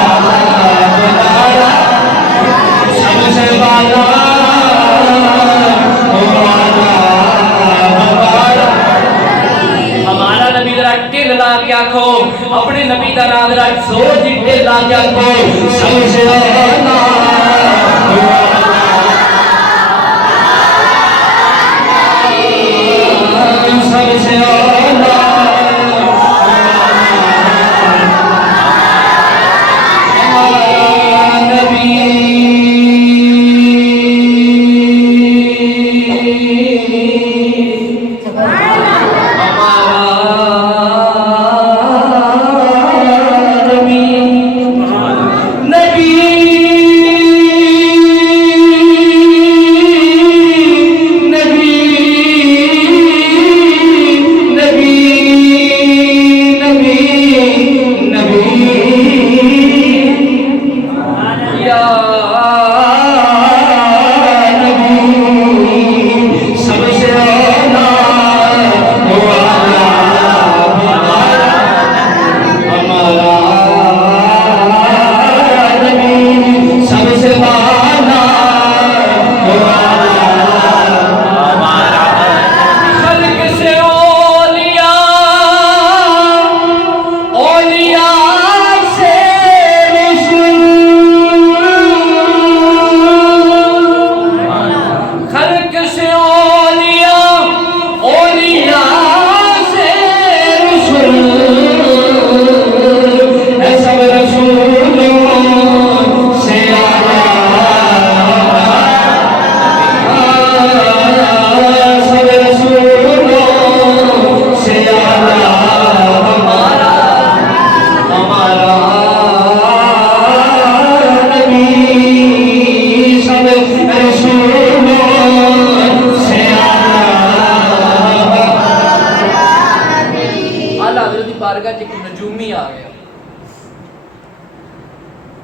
ہمارا، سب سے بالا او آلہ ہمارا. ہمارا نبی ذرا ٹل لا کے آکھو، اپنے نبی دا نام ذرا زور دی ٹل لا کے آکھو. سب سے اولا او آلہ، سب سے اولا ہمارا نبی.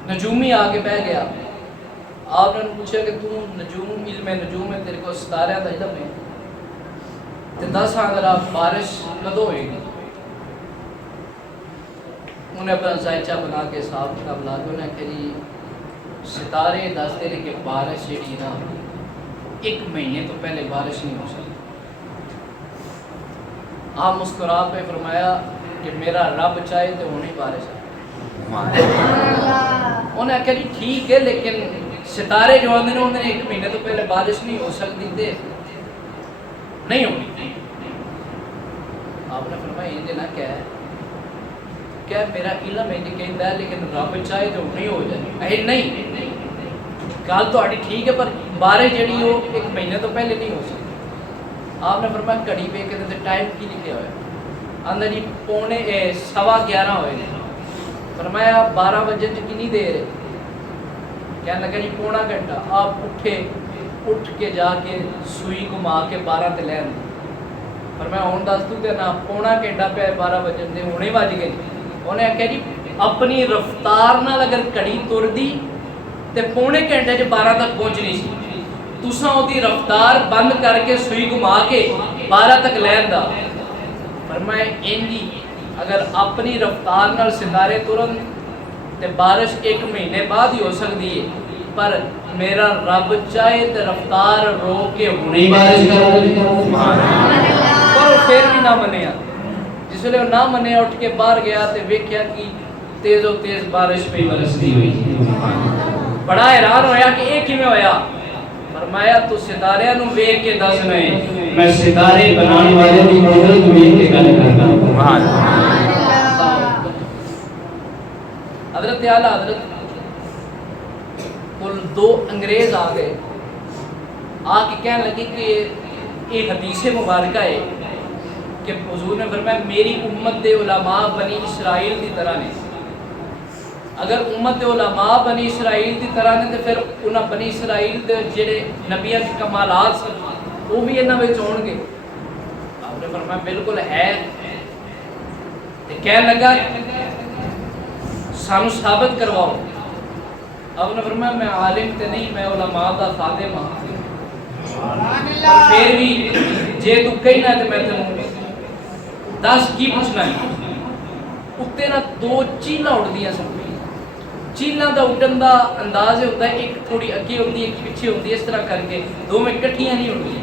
نجومی آگے بہ گیا. آپ نے پوچھا کہ تو نجوم علم نجوم ہے، تیرے کو ستارے دا علم ہے، تے دس اگر بارش کدو ہوئے گی؟ انہیں اپنا ذائچہ بنا کے صاحب کتاب لا کے انہیں کہ جی ستارے دستے نے کہ بارش جیڑی نا 1 مہینے تو پہلے بارش نہیں ہو سکتی. آپ مسکرا پہ فرمایا کہ میرا رب چاہے تو ہونی بارش ہے. انہیں کہا جی ٹھیک ہے، لیکن ستارے جو آندے نے انہیں 1 مہینے تو پہلے بارش نہیں ہو سکتی تھے، نہیں ہونی. آپ نے فرمایا یہ نہ کیا ہے، کیا میرا علم ہے کہتا ہے لیکن رب چاہے تو نہیں ہو جائے. اے نہیں، گل تو ٹھیک ہے پر بارش جڑی ہو 1 مہینے تو پہلے نہیں ہو سکتی. آپ نے فرمایا گھڑی پہ کہ ٹائم کی لکھے ہوئے؟ اندر جی 11:15 ہوئے. فرمایا 12 بجے کنی دیر ہے؟ کہنے لگا جی 1.25 گھنٹہ. آپ اٹھ کے جا کے سوئی گھما کے 12 تے لین. فرمایا ہوں دس تو تے نا 1.25 گھنٹہ پہ 12 بجے دے ہونے بج گئے. انہیں کہا جی اپنی رفتار نال اگر گھڑی تر دی تے 1.25 گھنٹے 12 تک پہنچنی سی. تساں اودی رفتار بند کر کے سوئی گھما کے 12 تک لین دا. فرمایا انجی اگر اپنی رفتار نال ستارے ترن تے بارش 1 مہینے بعد ہی ہو سکتی ہے، پر میرا رب چاہے تے رفتار رو کے ہونی بارش کر دے. پر پھر بھی نہ منیا. جس ویلے نہ منیا اٹھ کے باہر گیا تے ویکھیا کہ تیز و تیز بارش پہ برستی ہوئی. بڑا حیران ہویا کہ یہ کیویں ہویا. فرمایا تو ستارے نو ویکھ کے دس نہیں، میں ستارے بنانے والے دی قدرت ویکھ کے گل کردا ہوں۔ سبحان اللہ۔ حضرت اعلیٰ حضرت کل دو انگریز آ گئے، آ کے کہنے لگے کہ یہ حدیث مبارکہ ہے کہ حضور نے فرمایا میری امت دے علماء بنی اسرائیل دی طرح نے، اگر امت دے علماء بنی اسرائیل دی طرح نے تو پھر انہاں بنی اسرائیل دے جڑے نبیاں کے کمالات سن وہ بھی انہاں وچ ہون گے؟ آپ نے فرمایا بالکل ہے۔ تے کہنے لگا سانو ثابت کرواؤ۔ آپ نے فرمایا میں عالم تے نہیں، میں علماء دا خادم ہاں، پھر بھی جے تو کہنا تے میں تینوں دس کی پوچھنا ہے۔ اتنے نہ دو چیلاں اڑدیاں سن، چیلاں دا اڈن دا انداز ہوتا ہے ایک تھوڑی اگے ہوتی ہے ایک پیچھے ہوتی ہے، اس طرح کر کے دو میں کٹھیاں نہیں اڑدیاں۔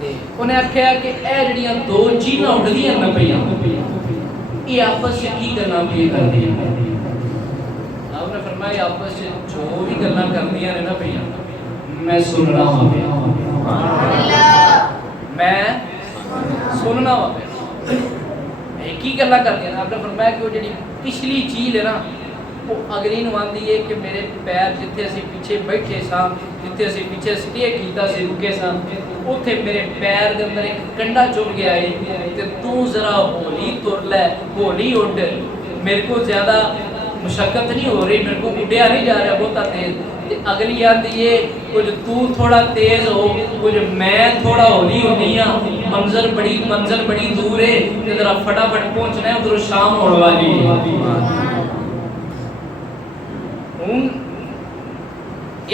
تے انہیں آکھیا کہ اے جڑیاں دو چیلاں اڑدیاں نہ پیاں یہ آپس سے کی گلاں پہ کردیاں؟ آپ نے فرمایا آپس سے جو بھی گلاں کردیاں نے نہ پیاں میں سننا ہوں میں سننا ہوں ایک ہی گلا کرتی ہیں۔ آپ نے فرمایا کہ وہ جڑی پچھلی چیل ہے نا وہ اگلی نو آندی ہے کہ میرے پیر جتھے اسی پیچھے بیٹھے ساں، جتھے اسی پیچھے سٹے کیتا سی رکے ساں، اوتھے میرے پیر دے اندر ایک کنڈا چُبھ گیا ہے تے تو ذرا ہولی تر لے، ہولی اڈ، میرے کو زیادہ مشقت نہیں ہو رہی، میرے کو اڈیا نہیں جا رہا بہتا تیز۔ تے اگلی آندی ہے کچھ تو تھوڑا تیز ہو، کچھ میں تھوڑا ہولی ہونی ہاں، منزل بڑی دور ہے تے ذرا فٹافٹ پہنچنا ہے، ادھر شام ہونے والی ہے۔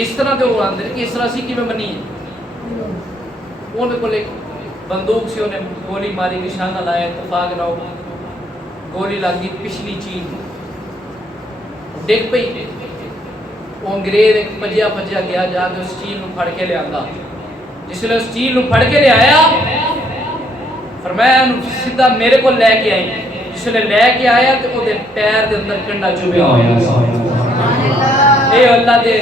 اس طرح دے وہ آندے کہ اس طرح سی کی میں بنی ہے۔ انہوں کو ایک بندوق سے انہیں گولی ماری، نشانہ لائے، اتفاق نہ ہو گولی لگ گئی پچھلی چیز ڈگ پئی۔ وہ انگریز ایک پجیا گیا جا کے اس چیل نو پھڑ کے لے آندا، جس لئے اس چیل نو پھڑ کے لے آیا فرمایا سیدھا میرے کو لے کے آئی، جس لئے لے کے آیا تو وہ دے پیر دے اندر کنڈا چوبیا ہویا۔ اے اللہ دے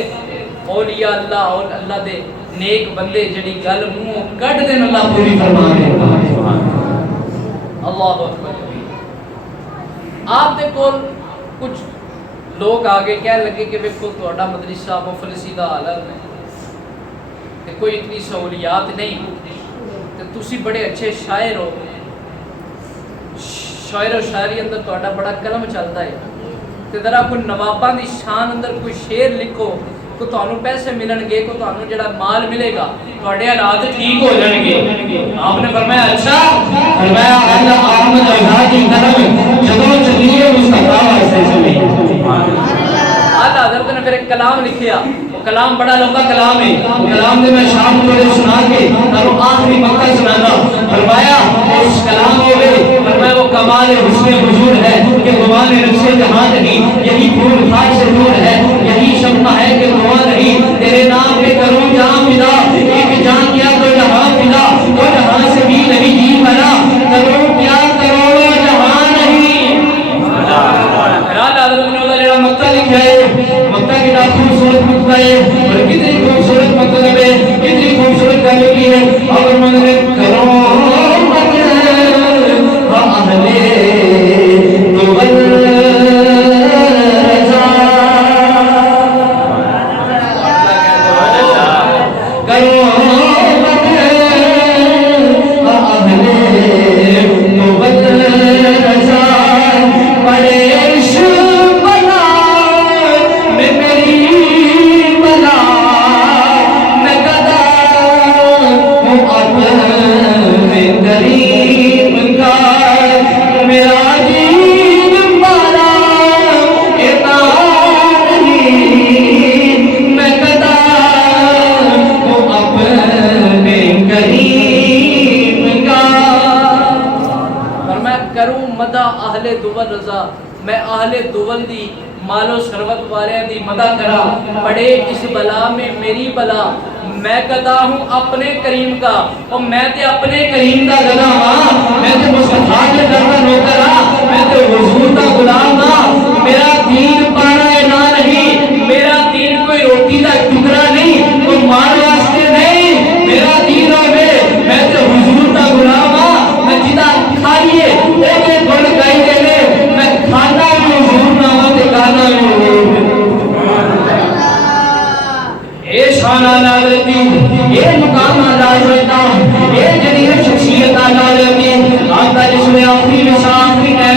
اولیاء اللہ دے نیک بندے جڑی گل منہ کڈ دین اللہ پوری فرما دے۔ اللہ اکبر۔ آپ دے کول کچھ لوگ آگے کہنے لگے کہ ویکھو تہاڈا مدرسہ مفلسی دا حالت ہے تے کوئی اتنی سہولیات نہیں تے تسی بڑے اچھے شاعر ہو، شاعر و شاعری اندر تہاڈا بڑا قلم چلدا ہے تے ذرا کوئی نواباں دی شان اندر کوئی شعر لکھو، کو تانوں پیسے ملن گے، کو تانوں جڑا مال ملے گا، تہاڈے حالات ٹھیک ہو جان گے۔ آپ نے فرمایا اچھا، فرمایا اللہ احمد رضا کی قدم جدوں چلیے مصطفیٰ واسطے چلی۔ اعلیٰ حضرت نے پھر ایک کلام لکھیا، وہ کلام بڑا لمبا کلام ہے، کلام دے میں شام کو سنا کے تانوں آخری مکہ سنانا۔ فرمایا اس کلام ہوئے، فرمایا وہ کمال حسن حضور ہے کہ گمان نقش جہاں نہیں، یہی پھول خاک سے دور ہے، یہی شمع ہے کہ دعا نہیں، تیرے نام پہ کروں جان فدا، ایک جان کیا تو جہاں فدا، تو جہاں سے بھی نہیں جی بنا، کروں کیا کروڑوں جہاں نہیں۔ اعلیٰ حضرت نے وہ جڑا مکہ لکھا ہے، مکہ کی خوبصورت مکہ ہے اور کتنی خوبصورت مطلب ہے، کتنی خوبصورت گل کی ہے۔ اور میں نے کروں میں اہل دول دی مالو ثروت والے دی مدد کرا، پڑے اس بلا میں میری بلا، میں گدا ہوں اپنے کریم کا، اور میں تے اپنے کریم دا گدا ہاں، میں تے مصطفیٰ کے در دا نوکر ہاں، میں تے حضور دا غلام ہاں۔ میرا دین پانا نہ نہیں، میرا دین کوئی روٹی دا ٹکڑا نہیں،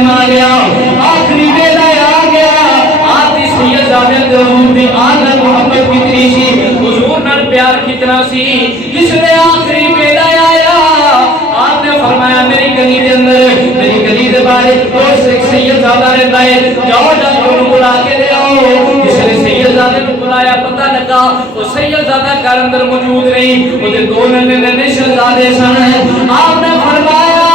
ٹائم آ گیا، آخری ویلا آ گیا، آپ دی سیدزادے تے حضور دی آن نال محبت کتنی سی، حضور نال پیار کتنا سی، جس نے آخری ویلا آیا آپ نے فرمایا میری گلی دے اندر، میری گلی دے باہر ایک سیدزادہ رہتا ہے، جاؤ جا کے انہوں بلا کے لے آؤ۔ جس نے سیدزادے کو بلایا پتہ لگا وہ سیدزادہ گھر اندر موجود نہیں، وہ دو ننے شہزادے سن۔ آپ نے فرمایا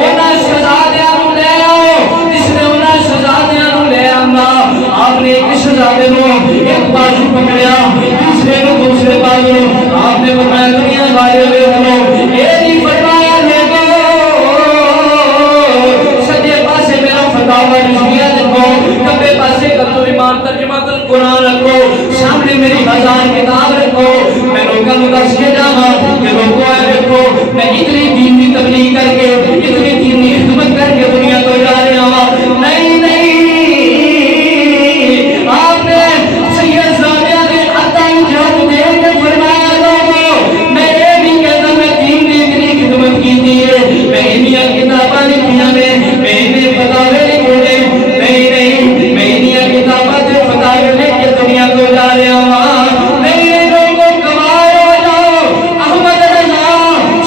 انہاں شہزادیاں نوں لے آؤ۔ جس نے انہاں شہزادیاں نوں لے آندا، آپ نے ایک شہزادے نوں ایک بازو پکڑیا، دوسرے نوں دوسرے بازو، آپ نے فرمایا دنیا والے دیکھ لو، یہ نہیں فرمایا دیکھو سجے پاسے میرا فتاوی رضویہ رکھو، کبے پاسے کتب ایمان ترجمہ قرآن رکھو، سامنے میری ہزار کتاب رکھو، میں لوگوں کو دس کے جاواں کہ لوگوں اے دیکھو میں اتنی دین کی تبلیغ کر کے اتنی دین کی خدمت کر کے دنیا تو جا رہا ہوں۔ نہیں آپ نے سیدزادیاں دے ہتھاں وچ ہاتھ دے کے فرمایا لوگو میں یہ نہیں کہتا میں دین دی اتنی خدمت کیتی ہے، میں انہاں کتاباں لکھیاں نے، میں انہیں فتاوی لکھے نے، نہیں میں انہاں کتاباں تے فتاوی لکھ کے دنیا تو جا رہا ہوں۔ نہیں لوگوں گواہ ہو جاؤ، احمد رضا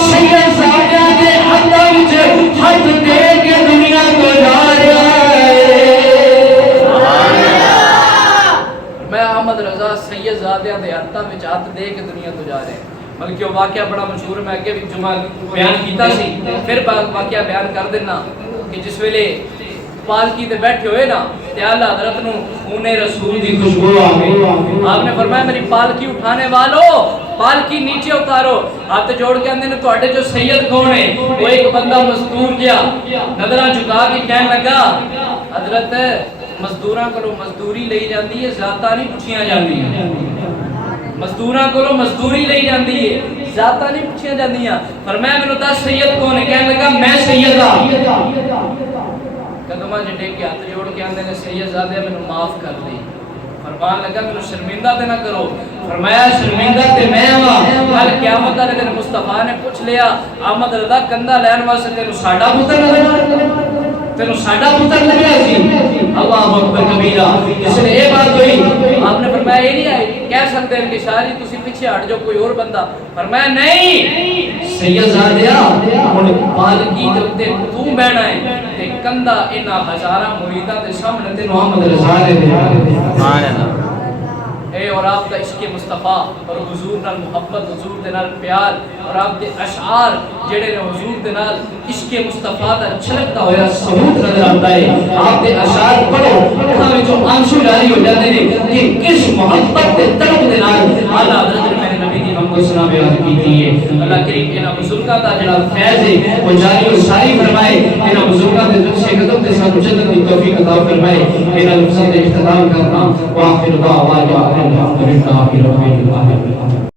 سیدزادیاں دے ہتھاں وچ ہاتھ دے کے دنیا تو جا رہا ہے۔ میں احمد رضا سیدزادیاں دے ہتھاں وچ ہاتھ دے کے دنیا تو جا رہا ہے۔ بلکہ وہ واقعہ بڑا مشہور ہے، میں اگے بھی جمعہ بیان کیتا سی، پھر واقعہ بیان کر دینا کہ جس ویلے پالکی تے بیٹھے ہوئے نا تے اعلیٰ حضرت نو خون رسول دی خوشبو آ گئی۔ آپ نے فرمایا میری پالکی اٹھانے والو پالکی نیچے اتارو، ہاتھ جوڑ کے اندر تواڈے جو سید کون ہے؟ وہ ایک بندہ مزدور گیا، نظراں جھکا کے کہنے لگا حضرت مزدوراں کولوں مزدوری لئی جاندی ہے، ذاتاں نہیں پوچھیاں جاندیاں، مزدوراں کولوں مزدوری لئی جاندی ہے، ذاتاں نہیں پوچھیاں جاندیاں۔ فرمایا مینوں دس سید کون ہے؟ کہنے لگا میں سید ہاں۔ قدمہ جڑے کے ہاتھ جوڑ کے آندے نے سیدزادے مینوں معاف کر دی۔ فرمان لگا مینوں شرمندہ تے نہ کرو۔ فرمایا شرمندہ تے میں ہاں، کل قیامت والے دن مصطفیٰ نے پوچھ لیا احمد رضا کندھا لین واسطے تینوں ساڈا پتر تینوں ساڈا پتر لگیا سی؟ اللہ اکبر کبیرہ۔ جس نے یہ بات ہوئی آپ نے فرمایا یہ نہیں آئی کہہ سکتے ہیں کہ شاعری تسی پیچھے ہٹ جو کوئی اور بندہ۔ فرمایا نہیں سیدزادیا ہن پالکی دے اوتے تو بہنا ہے تے کندھا انہاں ہزاراں مریداں دے سامنے تینوں احمد رضا نے دے۔ سبحان اللہ۔ اے اور آپ کا عشق مصطفیٰ اور حضور نال محبت، حضور دے نال پیار اور آپ دے اشعار جڑے نے حضور دے نال عشق مصطفیٰ دا چھلکتا ہویا ثبوت نظر آتا ہے۔ آپ دے اشعار پڑھو اکھاں وچوں آنسو جاری ہو جاتے ہیں کہ کس محبت دے طلب دے نال اعلیٰ حضرت نے میرے نبی دی حمد و ثنا بیان کیتی ہے۔ اللہ کریم انہاں بزرگاں دا جڑا فیض ہے وہ جاری و ساری فرمائے، انہاں بزرگاں دے نقش قدم تے سانوں جنت دی توفیق عطا فرمائے۔ انہاں لفظاں دے اختتام کرنا وآخر دعوانا الحمد للہ رب العالمین۔